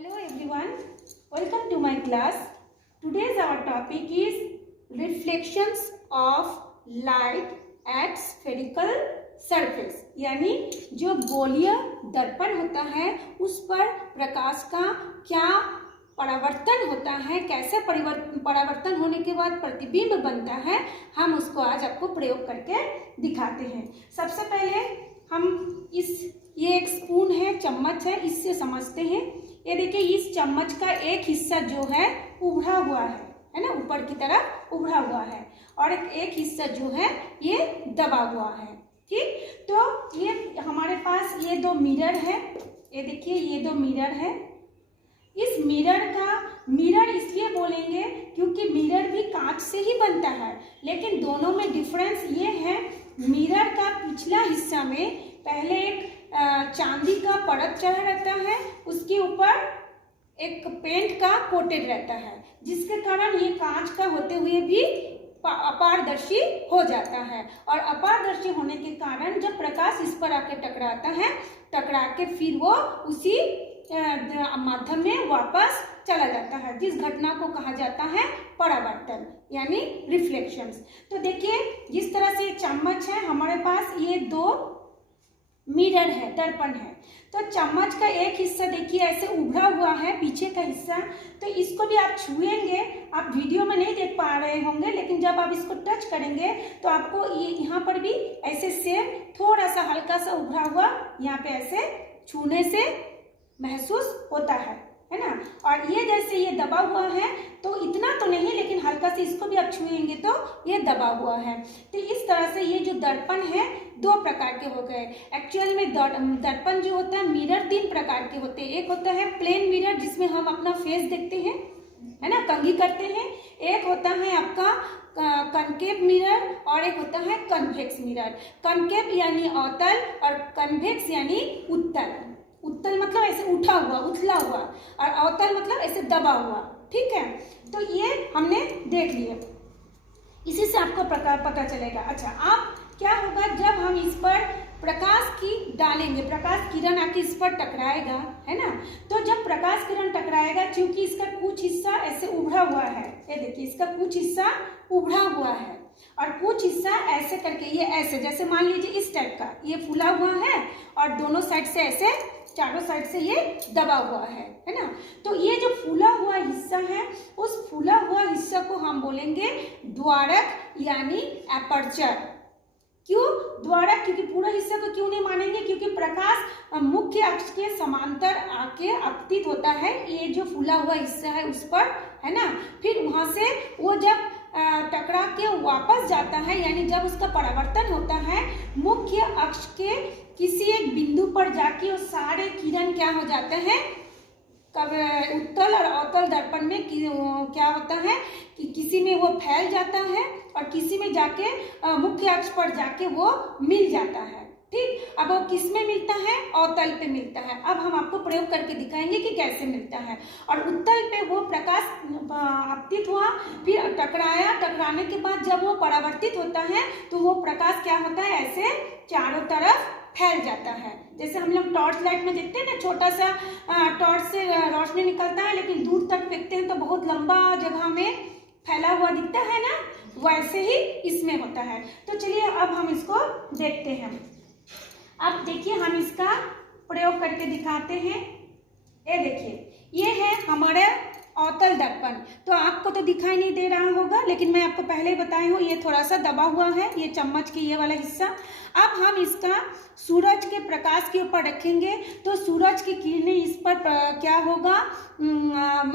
Hello everyone, welcome to my class. Today's our topic is reflections of light at spherical surface. यानी जो गोलीय दर्पण होता है उस पर प्रकाश का क्या परावर्तन होता है, कैसे परावर्तन होने के बाद प्रतिबिंब बनता है, हम उसको आज आपको प्रयोग करके दिखाते हैं। सबसे पहले हम ये एक स्पून है, चम्मच है, इससे समझते हैं। ये देखिए, इस चम्मच का एक हिस्सा जो है उभरा हुआ है ना, ऊपर की तरफ उभरा हुआ है, और एक हिस्सा जो है ये दबा हुआ है। ठीक, तो ये हमारे पास ये दो मिरर है। ये देखिए, ये दो मिरर है। इस मिरर इसलिए बोलेंगे क्योंकि मिरर भी कांच से ही बनता है, लेकिन दोनों में डिफरेंस ये है, मिरर का पिछला हिस्सा में पहले एक चांदी का परत चढ़ा रहता है, उसके ऊपर एक पेंट का कोटेड रहता है, जिसके कारण ये कांच का होते हुए भी अपारदर्शी हो जाता है। और अपारदर्शी होने के कारण जब प्रकाश इस पर आके टकराता है, टकरा के फिर वो उसी माध्यम में वापस चला जाता है, जिस घटना को कहा जाता है परावर्तन यानी रिफ्लेक्शंस। तो देखिए, जिस तरह से चम्मच है, हमारे पास ये दो मिरर है, दर्पण है। तो चम्मच का एक हिस्सा देखिए ऐसे उभरा हुआ है, पीछे का हिस्सा। तो इसको भी आप छुएंगे, आप वीडियो में नहीं देख पा रहे होंगे, लेकिन जब आप इसको टच करेंगे तो आपको ये यहाँ पर भी ऐसे सेम थोड़ा सा हल्का सा उभरा हुआ यहाँ पे ऐसे छूने से महसूस होता है ना। और ये जैसे ये दबा हुआ है, तो इतना तो नहीं, लेकिन हल्का से इसको भी आप छुएंगे तो ये दबा हुआ है। तो इस तरह से ये जो दर्पण है दो प्रकार के हो गए। एक्चुअल में दर्पण जो होता है, मिरर तीन प्रकार के होते हैं। एक होता है प्लेन मिरर, जिसमें हम अपना फेस देखते हैं, है ना, कंघी करते हैं। एक होता है आपका कनकेव मिरर, और एक होता है कन्वेक्स मिरर। कनकेव यानी अवतल, और कन्वेक्स यानी उत्तल। उत्तल मतलब ऐसे उठा हुआ, उथला हुआ, और अवतल मतलब ऐसे दबा हुआ। ठीक है, तो ये हमने देख लिया, इसी से आपको प्रकार पता चलेगा। अच्छा, आप क्या होगा, जब हम इस पर प्रकाश की डालेंगे, प्रकाश किरण आके इस पर टकराएगा, है ना। तो जब प्रकाश किरण टकराएगा, क्योंकि इसका कुछ हिस्सा ऐसे उभरा हुआ है, ये देखिए, इसका कुछ हिस्सा उभरा हुआ है और कुछ हिस्सा ऐसे करके, ये ऐसे, जैसे मान लीजिए इस टाइप का ये फूला हुआ है, और दोनों साइड से ऐसे, चारों साइड से ये दबा हुआ है ना। तो ये जो फूला हुआ हिस्सा है, उस फूला हुआ हिस्सा को हम बोलेंगे द्वारक यानी एपर्चर। क्यों द्वारक? क्योंकि पूरा हिस्सा को क्यों नहीं मानेंगे, क्योंकि प्रकाश मुख्य अक्ष के समांतर आके आपतित होता है, ये जो फूला हुआ हिस्सा है उस पर, है ना। फिर वहां से वो जब टकरा के वापस जाता है, यानी जब उसका परावर्तन होता है, मुख्य अक्ष के किसी एक बिंदु पर जाके वो सारे किरण क्या हो जाते हैं, कब उत्तल और अवतल दर्पण में क्या होता है कि किसी में वो फैल जाता है और किसी में जाके मुख्य अक्ष पर जाके वो मिल जाता है। ठीक, अब वो किस में मिलता है? अवतल पे मिलता है। अब हम आपको प्रयोग करके दिखाएंगे कि कैसे मिलता है। और उत्तल पे वो प्रकाश आपतित हुआ, फिर टकराया, टकराने के बाद जब वो परावर्तित होता है तो वो प्रकाश क्या होता है, ऐसे चारों तरफ फैल जाता है। जैसे हम लोग टॉर्च लाइट में देखते हैं ना, छोटा सा टॉर्च से रोशनी निकलता है, लेकिन दूर तक फेंकते हैं तो बहुत लंबा जगह में फैला हुआ दिखता है ना, वैसे ही इसमें होता है। तो चलिए अब हम इसको देखते हैं। अब देखिए, हम इसका प्रयोग करके दिखाते हैं। ये देखिए, ये है हमारा अवतल दर्पण। तो आपको तो दिखाई नहीं दे रहा होगा, लेकिन मैं आपको पहले ही बताई हूँ, ये थोड़ा सा दबा हुआ है, ये चम्मच के ये वाला हिस्सा। अब हम इसका सूरज के प्रकाश के ऊपर रखेंगे, तो सूरज की किरणें इस पर क्या होगा,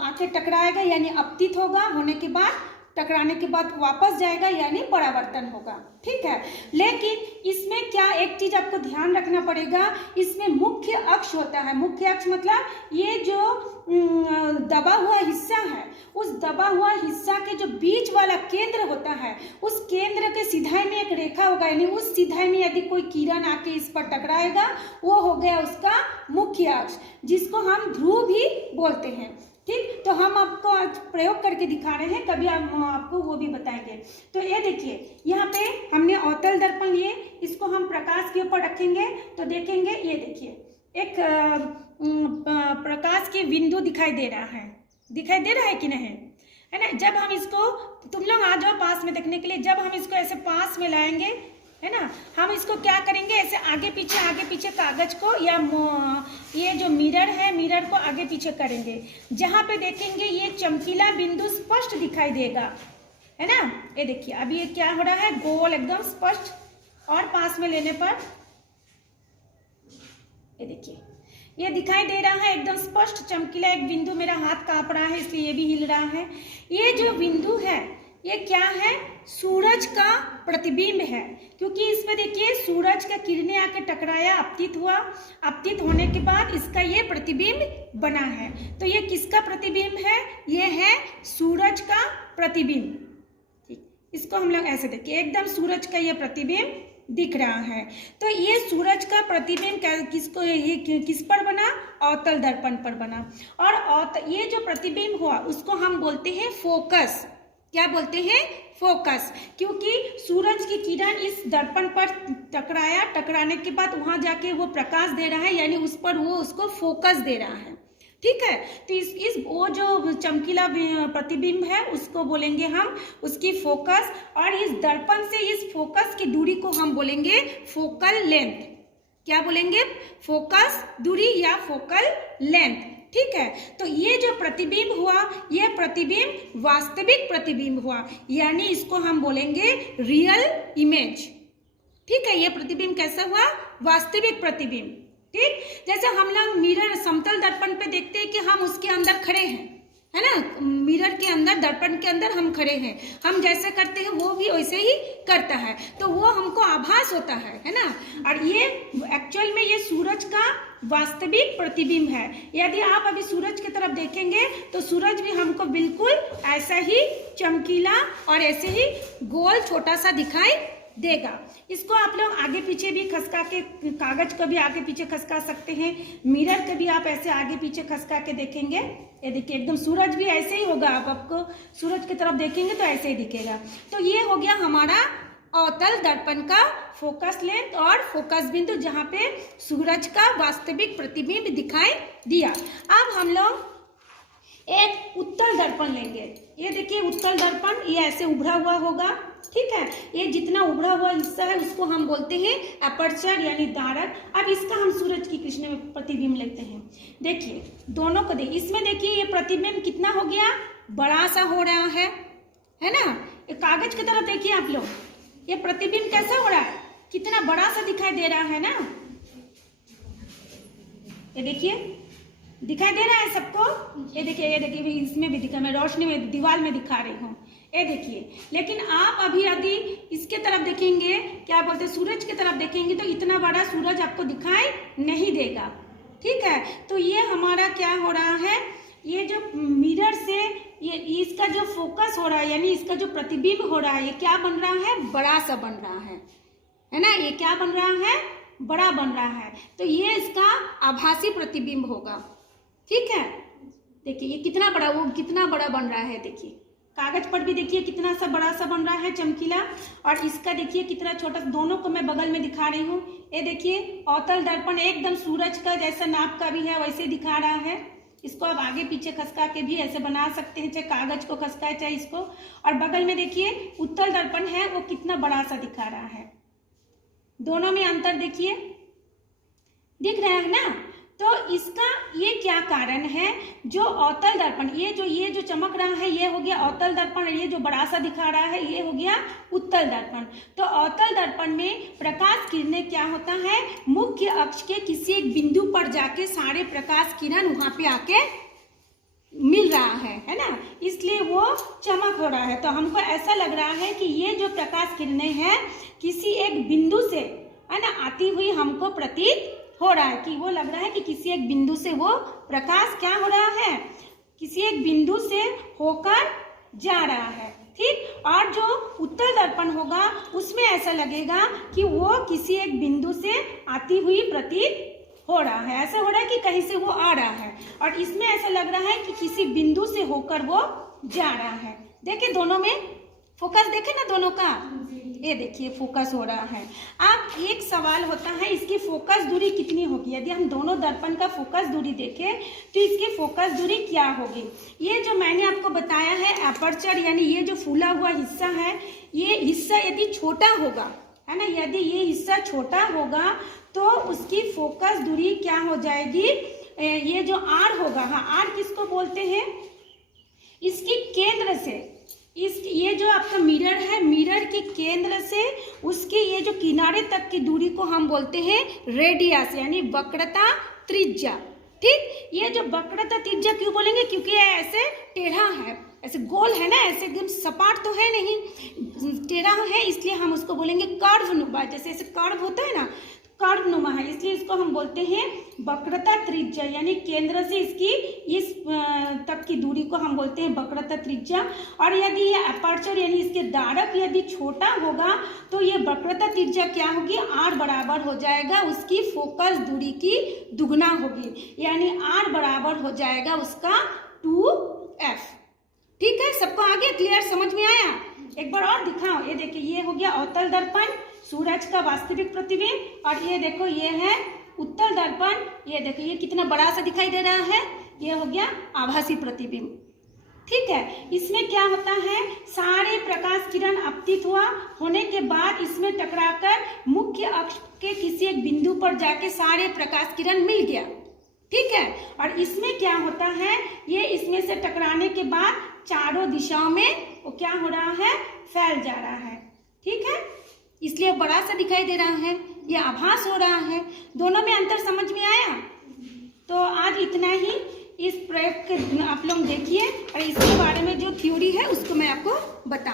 आके टकराएगा, यानी आपतित होगा, होने के बाद टकराने के बाद वापस जाएगा, यानी परावर्तन होगा। ठीक है, लेकिन इसमें क्या एक चीज आपको ध्यान रखना पड़ेगा, इसमें मुख्य अक्ष होता है। मुख्य अक्ष मतलब ये जो दबा हुआ हिस्सा है, उस दबा हुआ हिस्सा के जो बीच वाला केंद्र होता है, उस केंद्र के सिधाई में एक रेखा होगा, यानी उस सिधाई में यदि कोई किरण आके इस पर टकराएगा, वो हो गया उसका मुख्य अक्ष, जिसको हम ध्रुव भी बोलते हैं। ठीक, तो हम आपको आज प्रयोग करके दिखा रहे हैं, कभी आपको वो भी बताएंगे। तो ये देखिए, यहाँ पे हमने अवतल दर्पण लिए, इसको हम प्रकाश के ऊपर रखेंगे तो देखेंगे, ये देखिए, एक प्रकाश के बिंदु दिखाई दे रहा है कि नहीं, है ना। जब हम इसको, तुम लोग आ जाओ पास में देखने के लिए, जब हम इसको ऐसे पास में लाएंगे, है ना, हम इसको क्या करेंगे, ऐसे आगे पीछे कागज को या ये जो मिरर है, मिरर को आगे पीछे करेंगे। जहाँ पे देखेंगे ये चमकीला बिंदु स्पष्ट दिखाई देगा, है ना। ये देखिए अभी ये क्या हो रहा है, गोल एकदम स्पष्ट, और पास में लेने पर ये देखिए ये दिखाई दे रहा है एकदम स्पष्ट चमकीला एक बिंदु। मेरा हाथ कांप रहा है इसलिए ये भी हिल रहा है। ये जो बिंदु है ये क्या है, सूरज का प्रतिबिंब है, क्योंकि इसमें देखिए सूरज का किरणें आके टकराया, आपतित हुआ, आपतित होने के बाद इसका ये प्रतिबिंब बना है। तो ये किसका प्रतिबिंब है, ये है सूरज का प्रतिबिंब। ठीक, इसको हम लोग ऐसे देखिए, एकदम सूरज का ये प्रतिबिंब दिख रहा है। तो ये सूरज का प्रतिबिंब किसको, ये किस पर बना, अवतल दर्पण पर बना। और ये जो प्रतिबिंब हुआ उसको हम बोलते हैं फोकस। क्या बोलते हैं, फोकस, क्योंकि सूरज की किरण इस दर्पण पर टकराया, टकराने के बाद वहां जाके वो प्रकाश दे रहा है, यानी उस पर वो उसको फोकस दे रहा है। ठीक है, तो इस वो जो चमकीला प्रतिबिंब है उसको बोलेंगे हम उसकी फोकस, और इस दर्पण से इस फोकस की दूरी को हम बोलेंगे फोकल लेंथ। क्या बोलेंगे, फोकस दूरी या फोकल लेंथ। ठीक है, तो ये जो प्रतिबिंब हुआ, ये प्रतिबिंब वास्तविक प्रतिबिंब हुआ, यानी इसको हम बोलेंगे रियल इमेज। ठीक है, ये प्रतिबिंब कैसा हुआ, वास्तविक प्रतिबिंब। ठीक, जैसे हम लोग मिरर समतल दर्पण पे देखते हैं कि हम उसके अंदर खड़े हैं, है ना, मिरर के अंदर, दर्पण के अंदर हम खड़े हैं, हम जैसे करते हैं वो भी वैसे ही करता है, तो वो हमको आभास होता है ना। और ये एक्चुअल में ये सूरज का वास्तविक प्रतिबिंब है। यदि आप अभी सूरज की तरफ देखेंगे तो सूरज भी हमको बिल्कुल ऐसा ही चमकीला और ऐसे ही गोल छोटा सा दिखाई देगा। इसको आप लोग आगे पीछे भी खसका के, कागज को भी आगे पीछे खसका सकते हैं, मिरर के भी आप ऐसे आगे पीछे खसका के देखेंगे, ये देखिए एकदम सूरज भी ऐसे ही होगा, आपको सूरज की तरफ देखेंगे तो ऐसे ही दिखेगा। तो ये हो गया हमारा अवतल दर्पण का फोकस लेंथ और फोकस बिंदु, जहाँ पे सूरज का वास्तविक प्रतिबिंब दिखाई दिया। अब हम लोग एक उत्तल दर्पण लेंगे। ये देखिए उत्तल दर्पण, ये ऐसे उभरा हुआ होगा। ठीक है, ये जितना उभरा हुआ हिस्सा है उसको हम बोलते हैं अपर्चर यानी दारक। अब इसका हम सूरज की कृष्ण में प्रतिबिंब लेते हैं। देखिए दोनों को देखिए, इसमें देखिए ये प्रतिबिंब कितना हो गया, बड़ा सा हो रहा है ना। कागज की तरफ देखिए आप लोग, ये प्रतिबिंब कैसा हो रहा है, कितना बड़ा सा दिखाई दे रहा है ना। ये देखिए दिखाई दे रहा है सबको, ये देखिए इसमें भी दिखा, मैं रोशनी में दीवार में दिखा रही हूँ, ये देखिए। लेकिन आप अभी यदि इसके तरफ देखेंगे, क्या बोलते हैं, सूरज की तरफ देखेंगे तो इतना बड़ा सूरज आपको दिखाई नहीं देगा। ठीक है, तो ये हमारा क्या हो रहा है, ये जो मिरर से ये इसका जो फोकस हो रहा है, यानी इसका जो प्रतिबिंब हो रहा है, ये क्या बन रहा है, बड़ा सा बन रहा है ना। ये क्या बन रहा है, बड़ा बन रहा है। तो ये इसका आभासी प्रतिबिंब होगा। ठीक है, देखिए ये कितना बड़ा, वो कितना बड़ा बन रहा है। देखिए कागज पर भी देखिए कितना सा बड़ा सा बन रहा है चमकीला, और इसका देखिए कितना छोटा। दोनों को मैं बगल में दिखा रही हूँ। ये देखिए अवतल दर्पण एकदम सूरज का जैसा नाप का भी है वैसे दिखा रहा है। इसको आप आगे पीछे खसका के भी ऐसे बना सकते हैं, चाहे कागज को खसकाए चाहे इसको। और बगल में देखिए उत्तल दर्पण है, वो कितना बड़ा सा दिखा रहा है। दोनों में अंतर देखिए, दिख रहा है ना। तो इसका ये क्या कारण है, जो अवतल दर्पण, ये जो चमक रहा है ये हो गया अवतल दर्पण, और ये जो बड़ा सा दिखा रहा है ये हो गया उत्तल दर्पण। तो अवतल दर्पण में प्रकाश किरणें क्या होता है, मुख्य अक्ष के किसी एक बिंदु पर जाके सारे प्रकाश किरण वहां पे आके मिल रहा है ना, इसलिए वो चमक हो रहा है। तो हमको ऐसा लग रहा है कि ये जो प्रकाश किरणें हैं किसी एक बिंदु से, है ना, आती हुई हमको प्रतीत हो रहा है, कि वो लग रहा है कि किसी एक बिंदु से वो प्रकाश क्या हो रहा है, किसी एक बिंदु से होकर जा रहा है। ठीक, और जो उत्तल दर्पण होगा उसमें ऐसा लगेगा कि वो किसी एक बिंदु से आती हुई प्रतीत हो रहा है, ऐसा हो रहा है कि कहीं से वो आ रहा है। और इसमें ऐसा लग रहा है कि किसी बिंदु से होकर वो जा रहा है। देखिए दोनों में फोकस देखे ना दोनों का, ये देखिए फोकस हो रहा है। अब एक सवाल होता है इसकी फोकस दूरी कितनी होगी। यदि हम दोनों दर्पण का फोकस दूरी देखें तो इसकी फोकस दूरी क्या होगी। ये जो मैंने आपको बताया है एपर्चर यानी ये जो फूला हुआ हिस्सा है, ये हिस्सा यदि छोटा होगा, है ना, यदि ये हिस्सा छोटा होगा तो उसकी फोकस दूरी क्या हो जाएगी, ये जो आर होगा, हाँ आर किसको बोलते हैं, इसकी केंद्र से, इस ये जो आपका मिरर है, मिरर के केंद्र से उसके ये जो किनारे तक की दूरी को हम बोलते हैं रेडियस यानी वक्रता त्रिज्या। ठीक, ये जो वक्रता त्रिज्या क्यों बोलेंगे, क्योंकि ये ऐसे टेढ़ा है, ऐसे गोल है ना, ऐसे एकदम सपाट तो है नहीं, टेढ़ा है, इसलिए हम उसको बोलेंगे कर्व नुमा। जैसे ऐसे कर्व होता है ना, कर्व नुमा है, इसलिए इसको हम बोलते हैं वक्रता त्रिज्या यानी केंद्र से इसकी इस तक की दूरी को हम बोलते हैं वक्रता त्रिज्या। और यदि ये अपर्चर यानी इसके दारक यदि छोटा होगा तो ये वक्रता त्रिज्या क्या होगी, आर बराबर हो जाएगा उसकी फोकस दूरी की दुगना होगी, यानी आर बराबर हो जाएगा उसका 2f। ठीक है, सबको आगे क्लियर समझ में आया। एक बार और दिखाओ, ये देखिए ये हो गया अवतल दर्पण, सूरज का वास्तविक प्रतिबिंब, और ये देखो ये है उत्तल दर्पण, ये देखो ये कितना बड़ा सा दिखाई दे रहा है, ये हो गया आभासी प्रतिबिंब। ठीक है, इसमें क्या होता है, सारे प्रकाश किरण आपतित होने के बाद इसमें टकराकर मुख्य अक्ष के किसी एक बिंदु पर जाके सारे प्रकाश किरण मिल गया। ठीक है, और इसमें क्या होता है, ये इसमें से टकराने के बाद चारों दिशाओं में वो क्या हो रहा है, फैल जा रहा है। ठीक है, इसलिए बड़ा सा दिखाई दे रहा है, ये आभास हो रहा है। दोनों में अंतर समझ में आया। तो आज इतना ही, इस प्रयोग के आप लोग देखिए और इसके बारे में जो थ्योरी है उसको मैं आपको बता